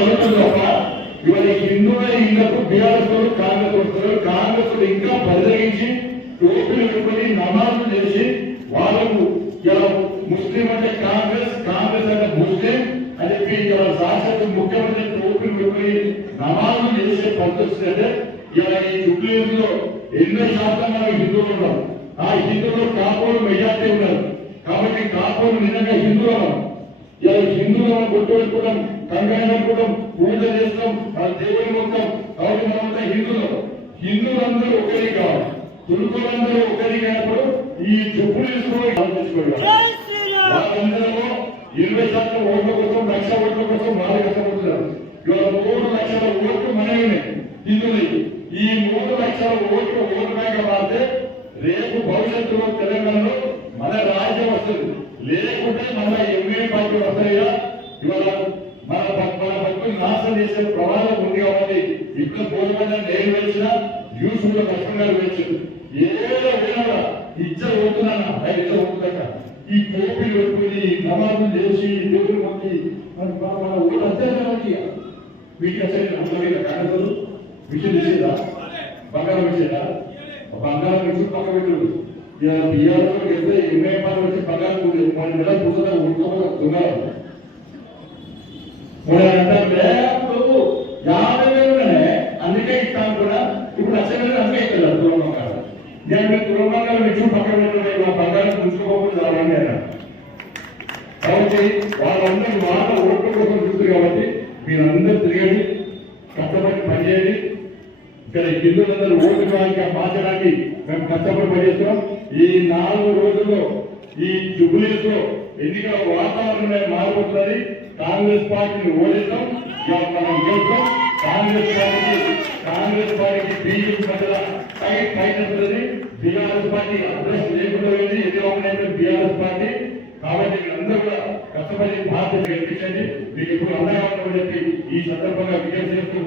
ఇవాళ హిందువుల ఇళ్ళకు బీఆర్ఎస్ కాంగ్రెస్ వస్తున్నారు కాంగ్రెస్ ఇంకా పరిదగించి టోపీలు పెట్టుకొని నమాజులు చేసి వాళ్ళకు ఇలా ముస్లిం అంటే కాంగ్రెస్ కాంగ్రెస్ అంటే ముస్లిం అని చెప్పి ఇలా శాశ్వత ముఖ్యమంత్రి టోపీలు పెట్టుకొని నమాజులు చేసే పద్ధతి అంటే ఇలా ఈ జుబ్లీస్లో ఎన్నో శాతం మనం హిందువులు ఉన్నారు. ఆ హిందువులు కాపోలు మెజార్టీ ఉన్నారు. కాబట్టి కాపోలు నిజంగా హిందువులు ఇలా హిందువులను గుర్తుపెట్టుకోవడం పెట్టుకోవడం పూజ చేస్తాం. ఆ దేవుని మొత్తం కాబట్టి మనమంతా హిందువులు. హిందువులందరూ ఒకరి కావాలి తులుకులందరూ ఒకరి కానప్పుడు ఈ చెప్పులు తీసుకొని ఆలోచించుకోవాలి వాళ్ళందరూ ఇరవై శాతం ఓట్ల కోసం లక్ష ఓట్ల కోసం వాళ్ళు కష్టపడుతున్నారు. ఇవాళ మూడు లక్షల ఓట్లు మనమే. హిందువులు ఈ మూడు లక్షల ఓట్లు ఓటు బ్యాంక్ మారితే రేపు భవిష్యత్తులో తెలంగాణలో మన రాజ్యం వస్తుంది. లేకుంటే మన ఎంఏ పార్టీ వస్తాయా? ఇవాళ మన భక్- మన భక్తులు నాశనం చేసే ప్రమాదం ఉంది కాబట్టి ఇప్పుడు భోజనం నేను వేసినా యూసుఫ్లో కష్టం గారు వేసింది ఏదో వినాలా ఇద్దరు పోతున్నాను ఇద్దరు పోతుందట ఈ కోపిలు పెట్టుకుని నమాజులు చేసి దేవుడు మొక్కి మన మన ఊరు అత్యాచారానికి వీటికి అసలు అందరికీ కాగలరు విషయం చేసేదా బంగారం వచ్చేదా బంగారం వచ్చి పక్క పెట్టరు. ఇలా బియ్యాలతో వెళ్తే ఎన్నో పనులు వచ్చి బంగారం మన నెల పుస్తకం ఉడుకోకుండా దున్నారు అంటే నేను మీరు తులం ఇచ్చి పక్కన పెట్టలేదు మా బంగారం చూసుకోకుండా రావండి అన్నారు. కాబట్టి వాళ్ళందరూ మాట ఓట్ల కోసం చూస్తారు కాబట్టి మీరందరూ తిరగండి కష్టపడి పనిచేయండి. ఇక్కడ హిందువులందరూ ఓటు బ్యాంక్ మార్చడానికి మేము కష్టపడి పనిచేస్తున్నాం. ఈ నాలుగు రోజుల్లో ఈ జుబులీస్లో ఎన్నికల వాతావరణమే మారిపోతుంది కాంగ్రెస్ పార్టీని ఓడిస్తాం మనం గెలుస్తాం. కాంగ్రెస్ పార్టీకి కాంగ్రెస్ పార్టీకి బీజేపీ మధ్య టైట్ ఫైట్ ఉంటుంది బీఆర్ఎస్ పార్టీ అడ్రస్ లేకుండా ఉంది ఎదురు ఉన్నటువంటి బీఆర్ఎస్ పార్టీ. కాబట్టి మీరందరూ కూడా కష్టపడి బాధ్యత గెలిపించండి మీకు ఇప్పుడు అండగా ఉండమని చెప్పి ఈ సందర్భంగా విజ్ఞప్తి చేస్తూ